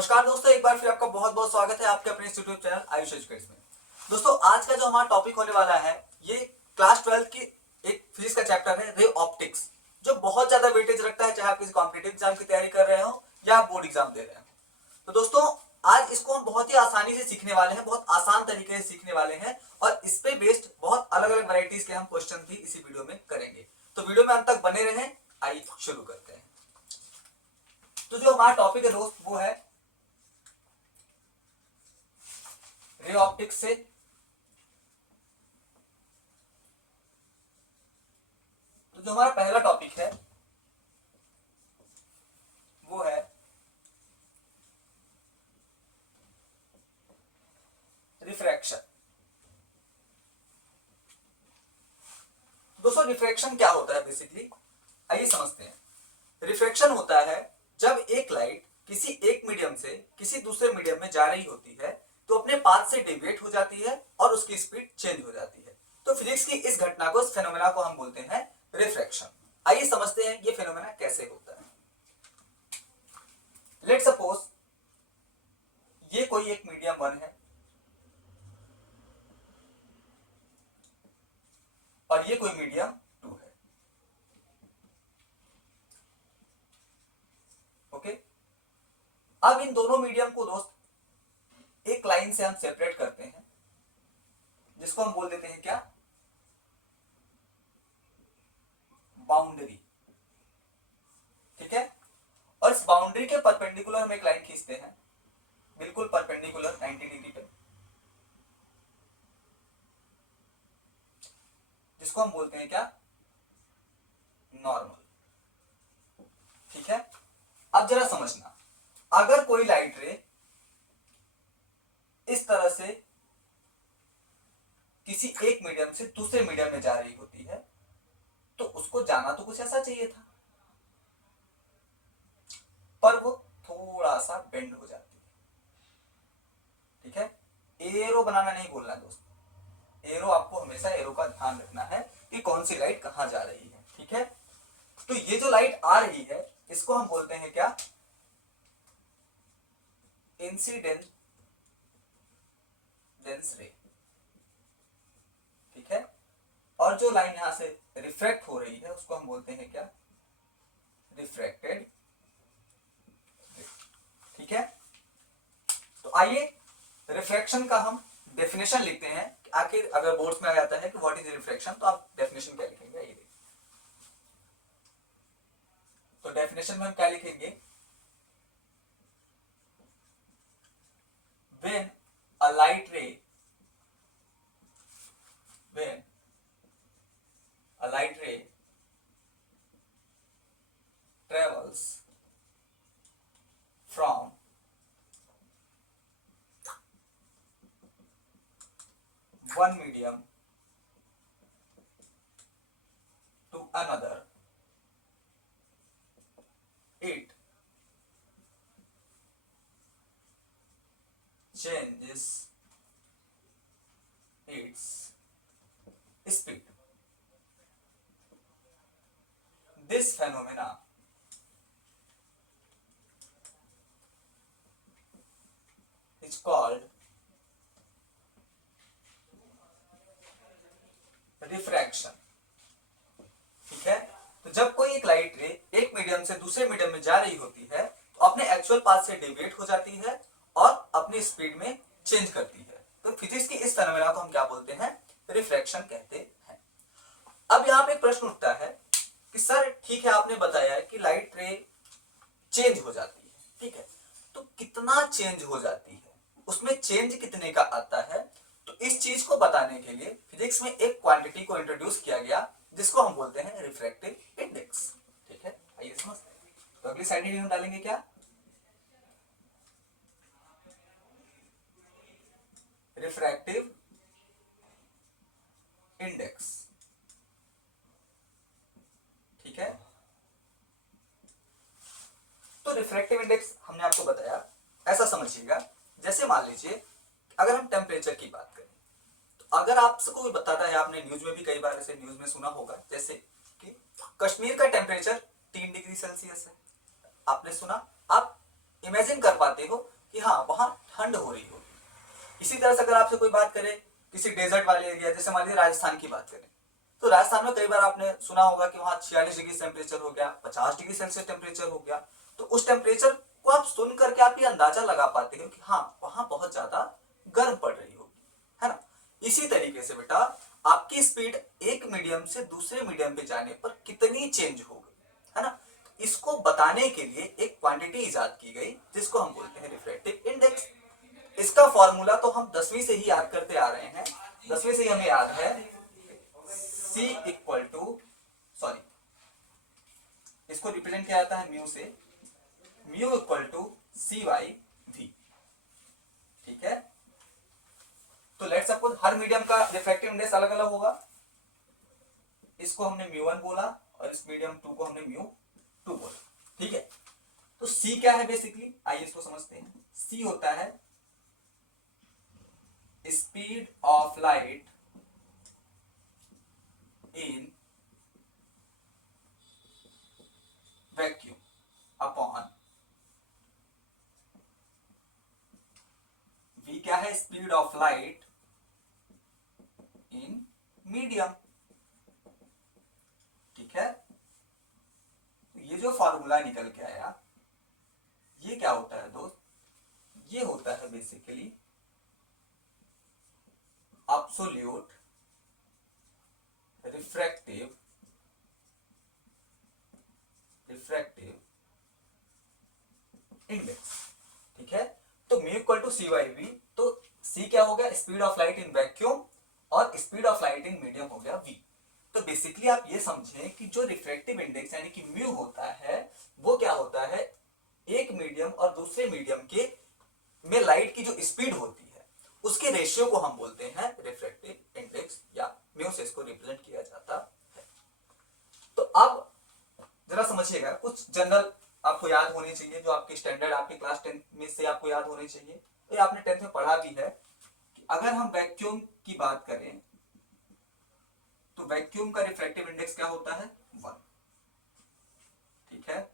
नमस्कार दोस्तों, एक बार फिर आपका बहुत बहुत स्वागत है आपके अपने यूट्यूब चैनल आयुष एजुकेट्स में। दोस्तों, आज का जो हमारा टॉपिक होने वाला है ये क्लास 12 की एक फिजिक्स का चैप्टर है रे ऑप्टिक्स, जो बहुत ज्यादा वेटेज रखता है, चाहे आप किसी कॉम्पिटिटिव एग्जाम की तैयारी कर रहे हो या आप बोर्ड एग्जाम दे रहे हो। तो दोस्तों, आज इसको हम बहुत ही आसानी से सीखने वाले हैं, बहुत आसान तरीके से सीखने वाले हैं और इस पे बेस्ड बहुत अलग अलग वैरायटीज के हम क्वेश्चन भी इसी वीडियो में करेंगे। तो वीडियो में अंत तक बने रहें। आइए शुरू करते हैं। तो जो हमारा टॉपिक है दोस्त वो है रे ऑप्टिक्स से। तो जो हमारा पहला टॉपिक है वो है रिफ्रैक्शन। दोस्तों, रिफ्रैक्शन क्या होता है बेसिकली, आइए समझते हैं। रिफ्रैक्शन होता है जब एक लाइट किसी एक मीडियम से किसी दूसरे मीडियम में जा रही होती है तो अपने पाथ से डेविएट हो जाती है और उसकी स्पीड चेंज हो जाती है। तो फिजिक्स की इस घटना को, इस फेनोमेना को हम बोलते हैं रिफ्रैक्शन। आइए समझते हैं ये फेनोमेना कैसे होता है। लेट सपोज ये कोई एक मीडियम 1 है और ये कोई मीडियम 2 है। ओके, अब इन दोनों मीडियम को दोस्त एक लाइन से हम सेपरेट करते हैं, जिसको हम बोल देते हैं क्या, बाउंड्री। ठीक है, और इस बाउंड्री के परपेंडिकुलर हम एक लाइन खींचते हैं, बिल्कुल परपेंडिकुलर 90 डिग्री पे, जिसको हम बोलते हैं क्या, नॉर्मल। ठीक है, अब जरा समझना, अगर कोई लाइट रे इस तरह से किसी एक मीडियम से दूसरे मीडियम में जा रही होती है तो उसको जाना तो कुछ ऐसा चाहिए था, पर वो थोड़ा सा बेंड हो जाती है। ठीक है, एरो बनाना नहीं बोलना दोस्त, एरो आपको हमेशा एरो का ध्यान रखना है कि कौन सी लाइट कहां जा रही है। ठीक है, तो ये जो लाइट आ रही है इसको हम बोलते हैं क्या, इंसिडेंट रे। ठीक है, और जो लाइन यहां से रिफ्रैक्ट हो रही है उसको हम बोलते हैं क्या, रिफ्रैक्टेड। ठीक है, तो आइए रिफ्रैक्शन का हम डेफिनेशन लिखते हैं। आखिर अगर बोर्ड्स में आ जाता है कि व्हाट इज रिफ्रैक्शन, तो आप डेफिनेशन क्या लिखेंगे, ये देखिए। तो डेफिनेशन में हम क्या लिखेंगे, when a light ray when a light ray travels from one medium to another, it changes its speed. This phenomena is called refraction. ठीक है, तो जब कोई एक लाइट रे एक मीडियम से दूसरे मीडियम में जा रही होती है तो अपने एक्चुअल पाथ से डेविएट हो जाती है और अपनी स्पीड में चेंज करती है। तो फिजिक्स की इस फेनोमेना को हम क्या बोलते हैं, रिफ्रैक्शन कहते हैं। अब यहां पे एक प्रश्न उठता है कि सर ठीक है, आपने बताया है कि लाइट रे चेंज हो जाती है, ठीक है, तो कितना चेंज हो जाती है, उसमें चेंज कितने का आता है। तो इस चीज को बताने के लिए फिजिक्स में एक क्वांटिटी को इंट्रोड्यूस किया गया जिसको हम बोलते हैं रिफ्रैक्टिव इंडेक्स। ठीक है, आइए समझते हैं। तो अगली साइड में हम डालेंगे क्या, रिफ्रैक्टिव इंडेक्स। ठीक है, तो रिफ्रैक्टिव इंडेक्स हमने आपको बताया, ऐसा समझिएगा जैसे मान लीजिए अगर हम टेम्परेचर की बात करें, तो अगर आपसे कोई बताता है, आपने न्यूज में भी कई बार ऐसे न्यूज में सुना होगा, जैसे कि कश्मीर का टेम्परेचर 3 डिग्री सेल्सियस है, आपने सुना। आप इमेजिन कर पाते हो कि हाँ वहां ठंड हो रही होगी। इसी तरह से अगर आपसे कोई बात करे किसी डेजर्ट वाले एरिया, जैसे मान लीजिए राजस्थान की बात करें, तो राजस्थान में कई बार आपने सुना होगा कि वहां 46 डिग्री टेम्परेचर हो गया, 50 डिग्री सेल्सियस टेम्परेचर हो गया। तो उस टेम्परेचर को आप सुन करके आप ये अंदाजा लगा पाते हो कि हाँ वहां बहुत ज्यादा गर्म पड़ रही होगी, है ना। इसी तरीके से बेटा आपकी स्पीड एक मीडियम से दूसरे मीडियम पे जाने पर कितनी चेंज हो गई, है ना। इसको बताने के लिए एक क्वांटिटी इजाद की गई जिसको हम बोलते हैं रिफ्रैक्टिव इंडेक्स। इसका फॉर्मूला तो हम 10वीं से ही याद करते आ रहे हैं, 10वीं से ही हमें याद है, C इक्वल टू, सॉरी इसको रिप्रेजेंट किया जाता है म्यू से, mu equal to C by v, ठीक है। तो लेट सपोज हर मीडियम का रिफ्रैक्टिव इंडेक्स अलग अलग होगा, इसको हमने म्यू1 बोला और इस मीडियम 2 को हमने म्यू2 बोला, ठीक है। तो C क्या है बेसिकली, आइए इसको समझते हैं। C होता है speed of light in vacuum upon V क्या है, speed of light in medium, ठीक है। तो ये जो फॉर्मूला निकल के आया ये क्या होता है दोस्त, ये होता है बेसिकली एब्सोल्यूट रिफ्रैक्टिव इंडेक्स, ठीक है। तो mu equal to C by V, तो सी क्या हो गया, speed of light in vacuum, और speed of light in medium हो गया वी। तो बेसिकली आप ये समझें कि जो रिफ्रैक्टिव इंडेक्स यानी कि म्यू होता है वो क्या होता है, एक मीडियम और दूसरे मीडियम के में लाइट की जो स्पीड होती है उसके रेशियो को हम बोलते हैं रिफ्रैक्टिव इंडेक्स, या म्यू से इसको रिप्रेजेंट किया जाता है। तो अब जरा समझिएगा, कुछ जनरल आपको याद होनी चाहिए जो आपके स्टैंडर्ड आपके क्लास 10 में से आपको याद होने चाहिए। तो ये आपने 10th में पढ़ा भी है कि अगर हम वैक्यूम की बात करें तो वैक्यूम का रिफ्रैक्टिव इंडेक्स क्या होता है, 1, ठीक है।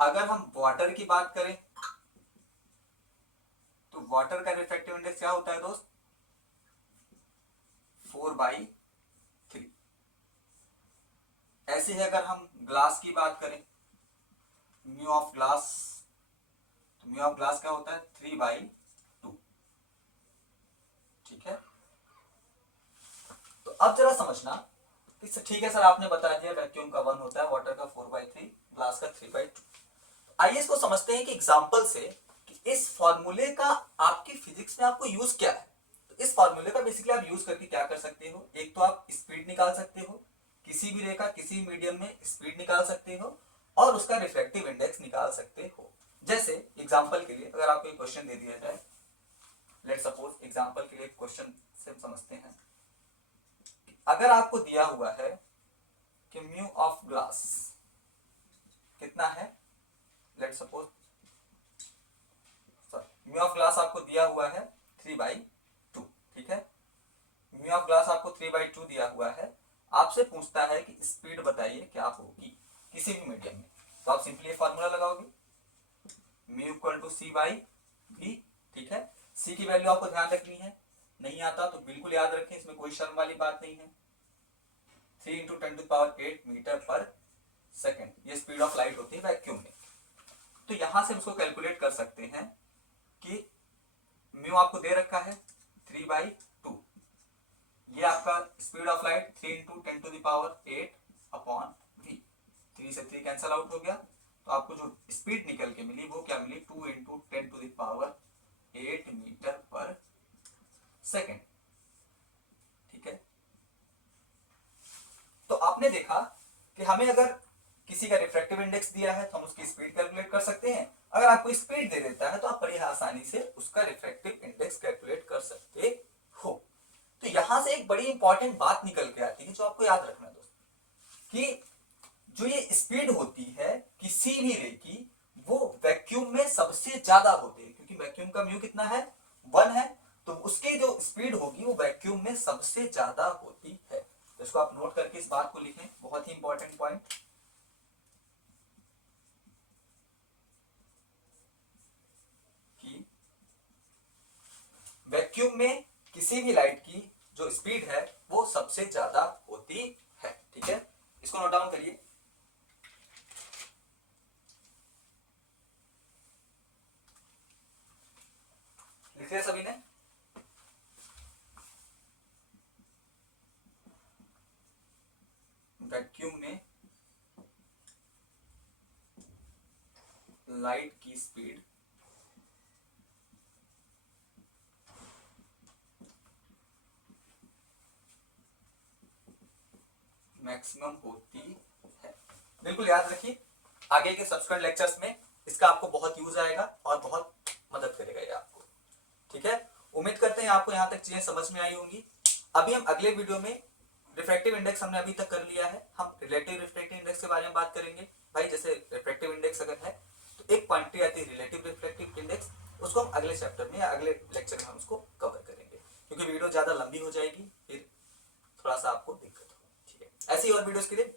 अगर हम वाटर की बात करें तो वाटर का रिफ्रैक्टिव इंडेक्स क्या होता है दोस्त, 4/3। ऐसे ही अगर हम ग्लास की बात करें, म्यू ऑफ ग्लास, तो म्यू ऑफ ग्लास क्या होता है, 3/2, ठीक है। तो अब जरा समझना कि ठीक है सर आपने बता दिया वैक्यूम का 1 होता है, वाटर का 4/3, ग्लास का 3/2। आइए इसको समझते हैं कि एग्जांपल से कि इस फॉर्मूले का आपकी फिजिक्स में आपको यूज क्या है। तो इस फॉर्मूले का बेसिकली आप यूज करके क्या कर सकते हो, एक तो आप स्पीड निकाल सकते हो, किसी भी रेखा किसी मीडियम में स्पीड निकाल सकते हो और उसका रिफ्रैक्टिव इंडेक्स निकाल सकते हो। जैसे एग्जांपल के लिए अगर आपको एक क्वेश्चन दे दिया जाए, लेट सपोज एग्जांपल के लिए क्वेश्चन से हम समझते हैं, अगर आपको दिया हुआ है कि म्यू ऑफ ग्लास कितना है, let suppose mu of glass आपको दिया हुआ है 3/2, ठीक है। म्यू ऑफ ग्लास आपको 3/2 दिया हुआ है, आपसे पूछता है कि स्पीड बताइए क्या होगी किसी भी मीडियम में। तो आप सिंपली ये फॉर्मूला लगाओगे, mu equal to C by v, ठीक है। सी की वैल्यू आपको ध्यान रखनी है, नहीं आता तो बिल्कुल याद रखें, इसमें कोई शर्म वाली बात नहीं है। 3 × 10⁸ मीटर पर सेकेंड, ये स्पीड ऑफ लाइट होती है वैक्यूम में। तो यहां से हम इसको कैलकुलेट कर सकते हैं कि म्यू आपको दे रखा है 3/2, ये आपका speed of light 3 × 10⁸ upon v, 3 से 3 कैंसल आउट हो गया, तो आपको जो स्पीड निकल के मिली वो क्या मिली, 2 × 10⁸ मीटर पर सेकेंड, ठीक है। तो आपने देखा कि हमें अगर किसी का रिफ्रैक्टिव इंडेक्स दिया है तो हम उसकी स्पीड कैलकुलेट कर सकते हैं, अगर आपको स्पीड दे देता है तो आप बड़ी आसानी से उसका रिफ्रैक्टिव इंडेक्स कैलकुलेट कर सकते हो। तो यहां से एक बड़ी इंपॉर्टेंट बात निकल के आती है जो आपको याद रखना है दोस्तों, कि जो ये स्पीड होती है किसी भी रे की वो वैक्यूम में सबसे ज्यादा होती है, क्योंकि वैक्यूम का म्यू कितना है, 1 है, तो उसकी जो स्पीड होगी वो वैक्यूम में सबसे ज्यादा होती है। तो इसको आप नोट करके इस बात को लिखें, बहुत ही इंपॉर्टेंट पॉइंट। वैक्यूम में किसी भी लाइट की जो स्पीड है वो सबसे ज्यादा होती है। ठीक है, इसको नोट डाउन करिए। लिख लिया सभी ने? वैक्यूम में लाइट की स्पीड मैक्सिमम होती है। बिल्कुल याद रखिए, आगे के सब्सिक्वेंट लेक्चर्स में इसका आपको बहुत यूज आएगा और बहुत मदद करेगा ये आपको। ठीक है, उम्मीद करते हैं आपको यहाँ तक चीजें समझ में आई होंगी। अभी हम अगले वीडियो में रिफ्रैक्टिव इंडेक्स हमने अभी तक कर लिया है, हम रिलेटिव रिफ्रैक्टिव इंडेक्स के बारे में बात करेंगे। भाई जैसे रिफ्रैक्टिव इंडेक्स अगर है तो एक क्वांटिटी आती है रिलेटिव रिफ्रैक्टिव इंडेक्स, उसको हम अगले चैप्टर में या अगले लेक्चर में हम उसको कवर करेंगे, क्योंकि वीडियो ज्यादा लंबी हो जाएगी, फिर थोड़ा सा आपको दिक्कत होगी। ठीक है, ऐसी और वीडियोस के लिए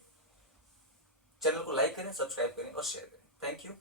चैनल को लाइक करें, सब्सक्राइब करें और शेयर करें। Thank you.